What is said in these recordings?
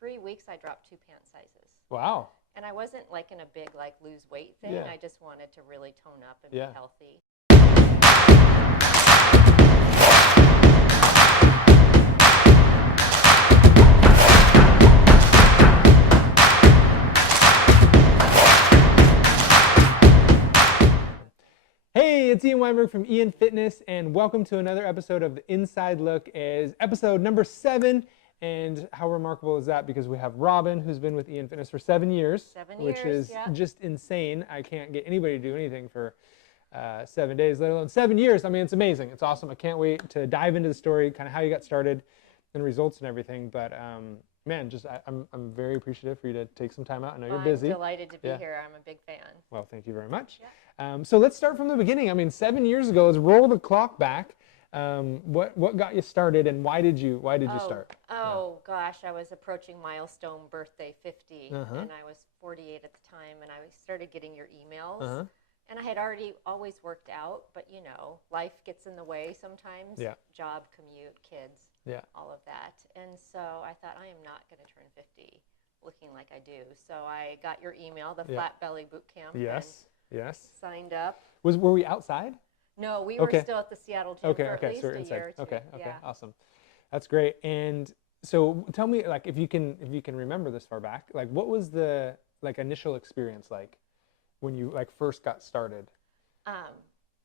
3 weeks, I dropped 2 pant sizes. Wow. And I wasn't like in a big like lose weight thing. Yeah. I just wanted to really tone up and Yeah. be healthy. Hey, it's Ian Weinberg from IanFitness, and welcome to another episode of the Inside Look. Is episode number 7, and how remarkable is that? Because we have Robin, who's been with IanFitness for 7 years, 7 which years, is yeah. just insane. I can't get anybody to do anything for 7 days, let alone 7 years. I mean, it's amazing. It's awesome. I can't wait to dive into the story, kind of how you got started, and results and everything. But man, I'm very appreciative for you to take some time out. I know you're busy. I'm delighted to be here. I'm a big fan. Well, thank you very much. Yeah. So let's start from the beginning. I mean, 7 years ago, let's roll the clock back. What got you started, and why did you start? Gosh, I was approaching milestone birthday 50, and I was 48 at the time, and I started getting your emails. And I had always worked out, but you know, life gets in the way sometimes. Yeah. Job, commute, kids, all of that. And so I thought, I am not going to turn 50 looking like I do. So I got your email, the Flat Belly Boot Camp. Yes. Signed up. Were we outside? No, we were still at the Seattle gym for at least a year or two. Okay, awesome. That's great. And so tell me, like, if you can remember this far back, like, what was the initial experience like when you first got started?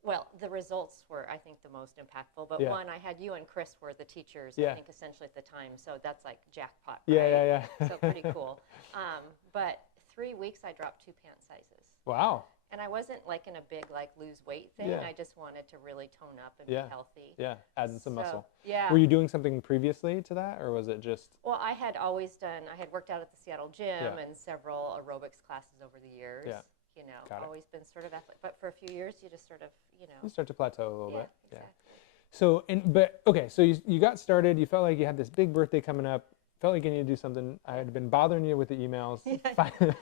Well, the results were, I think, the most impactful. But one, I had you and Chris were the teachers, I think, essentially at the time. So that's like jackpot, right? Yeah. So pretty cool. But 3 weeks, I dropped 2 pant sizes. Wow. And I wasn't like in a big lose weight thing. I just wanted to really tone up and be healthy. Yeah, adding some muscle. Yeah. Were you doing something previously to that, or was it just? Well, I had worked out at the Seattle gym and several aerobics classes over the years. Yeah. You know, always been sort of athletic. But for a few years, you just sort of, You start to plateau a little bit. Exactly. So, so you got started. You felt like you had this big birthday coming up. Felt like you needed to do something. I had been bothering you with the emails.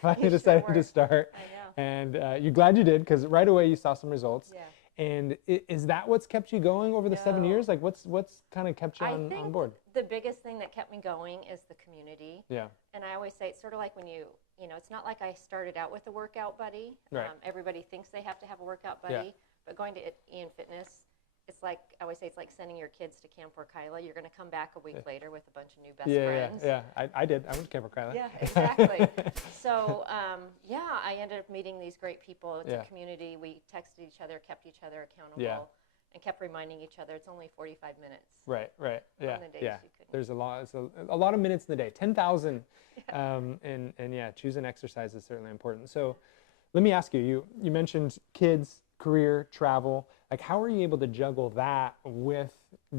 Finally decided to start. I know. And you're glad you did, because right away you saw some results. Yeah. And is that what's kept you going over the 7 years? Like, what's kind of kept you on board? The biggest thing that kept me going is the community. Yeah. And I always say it's sort of like when it's not like I started out with a workout buddy. Right. Everybody thinks they have to have a workout buddy, but going to IanFitness, it's like, I always say it's like sending your kids to Camp Kyla. You're going to come back a week later with a bunch of new best friends. Yeah. I did. I went to Camp Kyla. Yeah, exactly. So, I ended up meeting these great people. It's a community. We texted each other, kept each other accountable, and kept reminding each other it's only 45 minutes. Right. Yeah. On the days you couldn't. There's a lot. It's a lot of minutes in the day. 10,000. And choosing exercise is certainly important. So, let me ask you. You mentioned kids, career, travel. Like, how are you able to juggle that with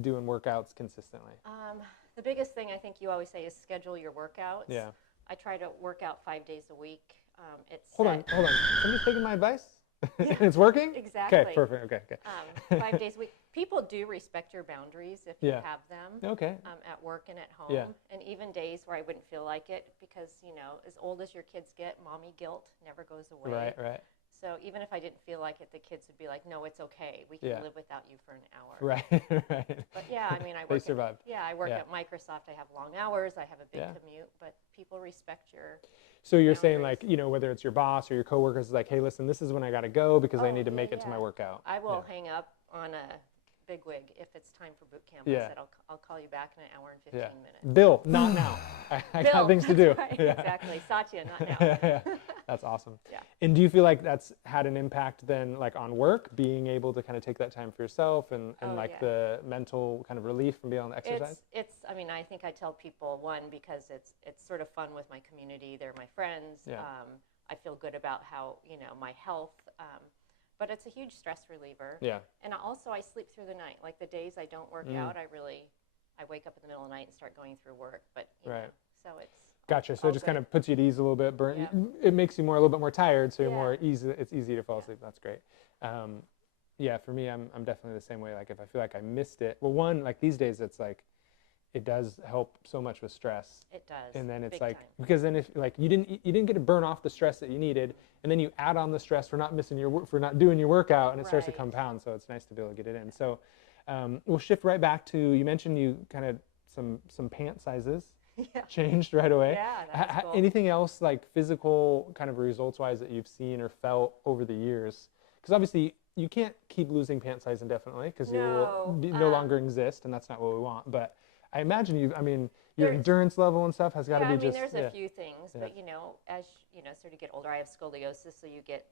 doing workouts consistently? The biggest thing I think you always say is schedule your workouts. Yeah. I try to work out 5 days a week. Hold on. Somebody's taking my advice? And it's working? Exactly. Okay, perfect. Okay. 5 days a week. People do respect your boundaries if you have them. Okay. At work and at home. Yeah. And even days where I wouldn't feel like it, because, as old as your kids get, mommy guilt never goes away. Right. So even if I didn't feel like it, the kids would be like, no, it's okay. We can live without you for an hour. Right. But I mean, I work. They survived. I work at Microsoft. I have long hours. I have a big commute, but people respect your. So you're saying, like, whether it's your boss or your coworkers, like, hey, listen, this is when I got to go because I need to make it to my workout. I will hang up on a bigwig if it's time for boot camp. I said I'll call you back in an hour and 15 minutes. Bill, not now. I got things to do. Right, exactly. Satya, not now. That's awesome. Yeah. And do you feel like that's had an impact then, like, on work, being able to kind of take that time for yourself and the mental kind of relief from being able to exercise? I mean, I think I tell people, one, because it's sort of fun with my community. They're my friends. Yeah. I feel good about how, my health. But it's a huge stress reliever. Yeah. And also I sleep through the night. Like the days I don't work out, I wake up in the middle of the night and start going through work. But you know, so it's gotcha. So it just kind of puts you at ease a little bit. It makes you a little bit more tired, so you're more easy. It's easy to fall asleep. That's great. For me, I'm definitely the same way. Like if I feel like I missed it, well, one, like these days, it's like it does help so much with stress. It does. And then it's big like time. because then if like you didn't get to burn off the stress that you needed, and then you add on the stress for not doing your workout, and it starts to compound. So it's nice to be able to get it in. So we'll shift right back to, you mentioned you kind of some pant sizes. changed right away. Yeah, that's cool. Anything else like physical kind of results wise that you've seen or felt over the years? Because obviously you can't keep losing pant size indefinitely because you will no longer exist, and that's not what we want. But I imagine your endurance level and stuff has got to be just. There's a few things, but as sort of get older, I have scoliosis, so you get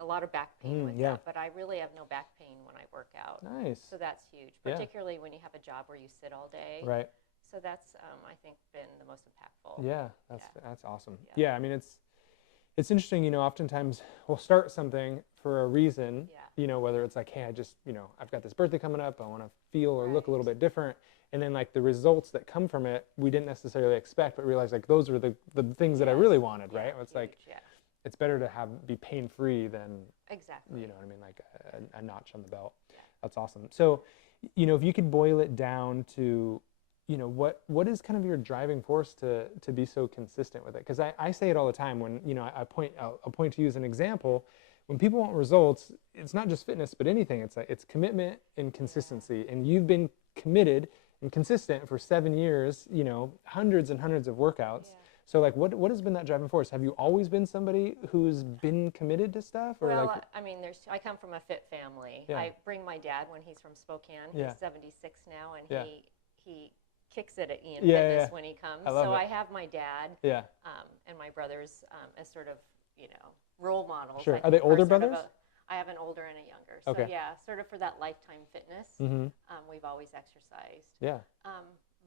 a lot of back pain with that. But I really have no back pain when I work out. Nice. So that's huge, particularly when you have a job where you sit all day. Right. So that's I think been the most impactful. Yeah, that's awesome. Yeah, I mean it's interesting. Oftentimes we'll start something for a reason. Yeah. Whether it's like, hey, I just I've got this birthday coming up, I want to feel or look a little bit different. And then like the results that come from it, we didn't necessarily expect, but realize like those were the things that I really wanted, right? It's huge, like, it's better to be pain-free than, exactly. you know what I mean? Like a notch on the belt. Yeah. That's awesome. So, if you could boil it down to, what is kind of your driving force to be so consistent with it? Because I say it all the time when, I'll point to you as an example. When people want results, it's not just fitness, but anything. It's commitment and consistency. And you've been committed and consistent for 7 years, hundreds and hundreds of workouts. Yeah. So like, what has been that driving force? Have you always been somebody who's been committed to stuff? Or well, I come from a fit family. I bring my dad when he's from Spokane. He's 76 now, and he kicks it at IanFitness when he comes. I have my dad and my brothers as sort of, role models. Sure. Are they older brothers? I have an older and a younger. Okay. So sort of for that lifetime fitness, we've always exercised. Yeah.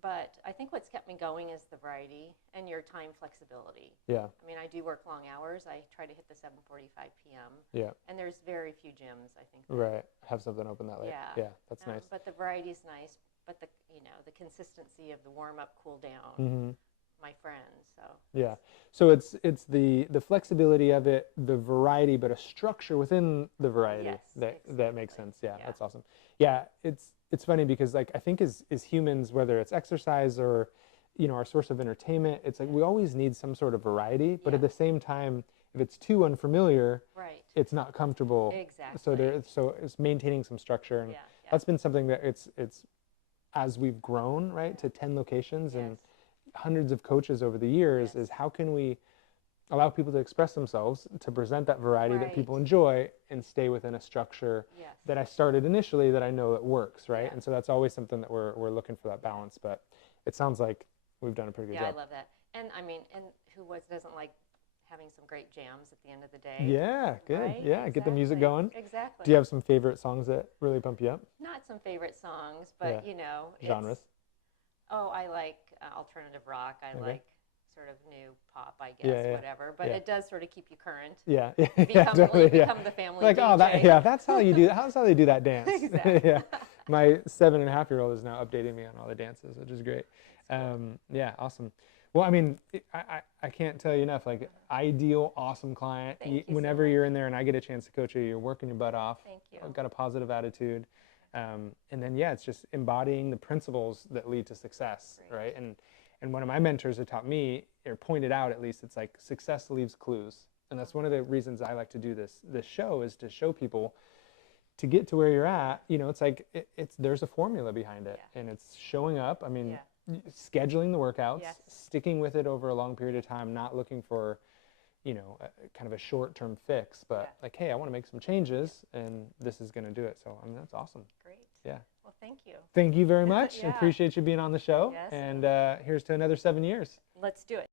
But I think what's kept me going is the variety and your time flexibility. Yeah. I mean, I do work long hours. I try to hit the 7:45 p.m. Yeah. And there's very few gyms, I think. Right. Have something open that late. Yeah. Yeah. That's nice. But the variety is nice. But the consistency of the warm up, cool down. My friends. So. Yeah. So it's the flexibility of it, the variety, but a structure within the variety. Yes, that makes sense. Yeah, that's awesome. Yeah. It's funny because like I think as humans, whether it's exercise or our source of entertainment, it's like we always need some sort of variety, but at the same time, if it's too unfamiliar, it's not comfortable. Exactly. So it's maintaining some structure, and that's been something that it's as we've grown, right, to 10 locations and hundreds of coaches over the years, is how can we allow people to express themselves, to present that variety that people enjoy, and stay within a structure that I started initially that I know that works, right? And so that's always something that we're looking for, that balance. But it sounds like we've done a pretty good job. Yeah, I love that. And I mean, and who doesn't like having some great jams at the end of the day? Yeah, good. Right? Yeah, get the music going. Exactly. Do you have some favorite songs that really pump you up? Not some favorite songs, but genres. I like alternative rock. I like sort of new pop, I guess, whatever. But it does sort of keep you current. Yeah, become the family like, DJ. That's how you do. That's how they do that dance. Exactly. My 7.5-year-old is now updating me on all the dances, which is great. Yeah, awesome. Well, I mean, I can't tell you enough. Like, ideal, awesome client. Whenever you're in there and I get a chance to coach you, you're working your butt off. Thank you. I've got a positive attitude. And then, it's just embodying the principles that lead to success, right? And one of my mentors had taught me, or pointed out at least, it's like success leaves clues. And that's one of the reasons I like to do this show, is to show people to get to where you're at. It's like there's a formula behind it, and it's showing up. I mean, scheduling the workouts, sticking with it over a long period of time, not looking for, kind of a short-term fix, but like, hey, I want to make some changes, and this is going to do it. So, I mean, that's awesome. Great. Yeah. Well, thank you. Thank you very much. Appreciate you being on the show. Yes. And here's to another 7 years. Let's do it.